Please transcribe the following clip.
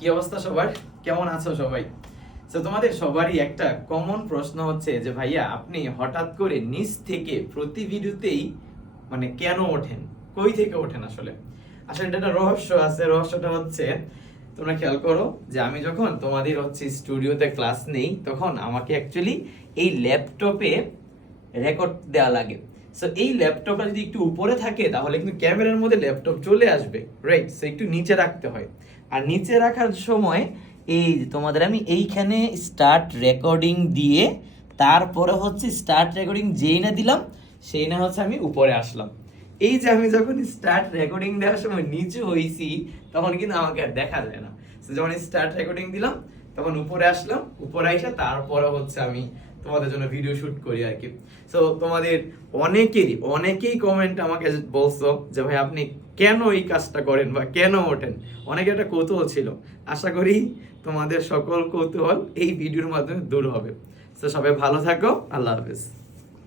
কি অবস্থা সবার? কেমন আছো সবাই? তো তোমাদের সবারই একটা কমন প্রশ্ন হচ্ছে যে, ভাইয়া, আপনি হঠাৎ করে নিচ থেকে প্রতি ভিডিওতেই মানে কেন ওঠেন? কই থেকে ওঠেন আসলে? আসলে এটা একটা রহস্য আছে। রহস্যটা হচ্ছে, তোমরা খেয়াল করো যে, আমি যখন তোমাদের হচ্ছে স্টুডিওতে ক্লাস নেই, তখন আমাকে অ্যাকচুয়ালি এই ল্যাপটপে রেকর্ড দেওয়া লাগে। সো এই ল্যাপটপটা যদি একটু উপরে থাকে, তাহলে কিন্তু ক্যামেরার মধ্যে ল্যাপটপ চলে আসবে। রাইট সো একটু নিচে রাখতে হয়। আর নিচে রাখার সময়, এই তোমাদের আমি এইখানে স্টার্ট রেকর্ডিং দিয়ে, তারপরে হচ্ছে স্টার্ট রেকর্ডিং যেই না দিলাম, সেই না হচ্ছে আমি উপরে আসলাম। এই যে আমি যখন স্টার্ট রেকর্ডিং দেওয়ার সময় নিচে হয়েছি তখন কিন্তু আমাকে আর দেখা যায় না। যখন স্টার্ট রেকর্ডিং দিলাম, তখন উপরে আসলাম, উপরে এসে তারপরে হচ্ছে আমি তোমাদের জন্য ভিডিও শুট করি আর কি। সো তোমাদের অনেকেরই, অনেকেই কমেন্ট আমাকে বলছো যে, ভাই, আপনি কেন এই কাজটা করেন বা কেন ওঠেন? অনেকে একটা কৌতূহল ছিল। আশা করি তোমাদের সকল কৌতূহল এই ভিডিওর মাধ্যমে দূর হবে। তো সবাই ভালো থাকো। আল্লাহ হাফেজ।